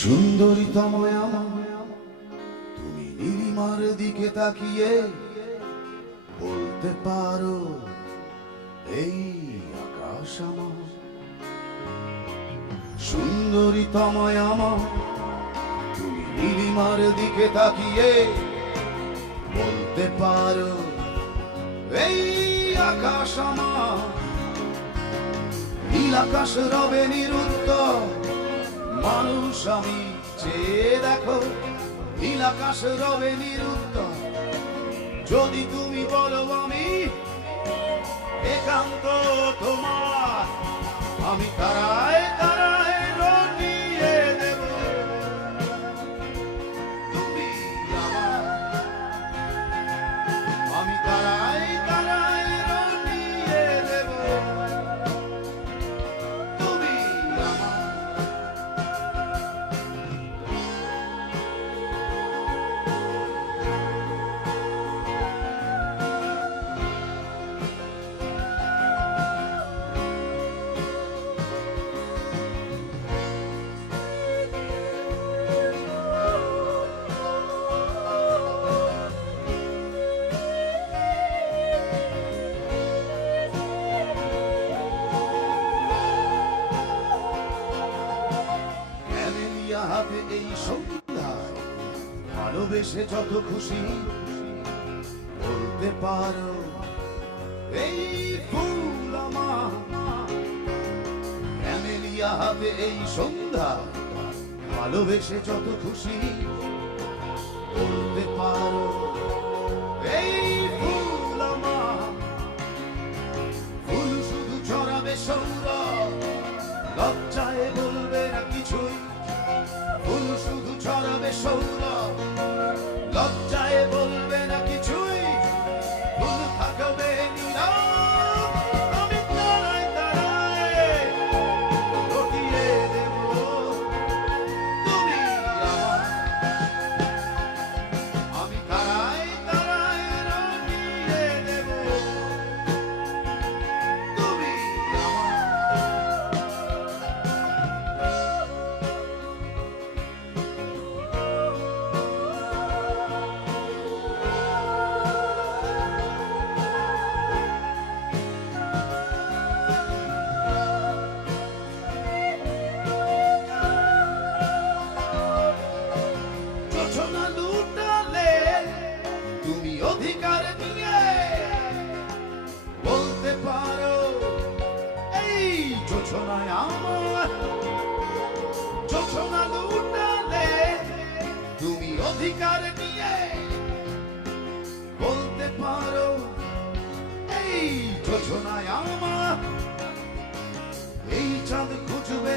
সুন্দরী তময় আমার তুমি নীলিমার দিকে তাকিয়ে বলতে পারো, এই আকাশ আমার। সুন্দরী তময় আমার তুমি নীলিমার দিকে তাকিয়ে বলতে পারো, এই আকাশ আমার। নীল আকাশ রবে নিরুত্তর মানুষ আমি চেয়ে দেখো, নীল আকাশ রবে নিরুত্তর যদি তুমি বলো আমি একান্ত তোমার, আমি তারায় তারায় হাতে এই সন্ধ্যায়। ভালোবেসে যত খুশি বলতে পারো, এই ফুল আমার। হাতে এই সন্ধ্যা ভালোবেসে যত খুশি বলতে পারো, এই ফুল ফুল শুধু সৌরভ, লজ্জায় বলবে না কিছুই। ফুল শুধু ছড়াবে সৌরভ লজ্জায় বলবে এই যোজনায় আমার এই চাঁদ খুঁজবে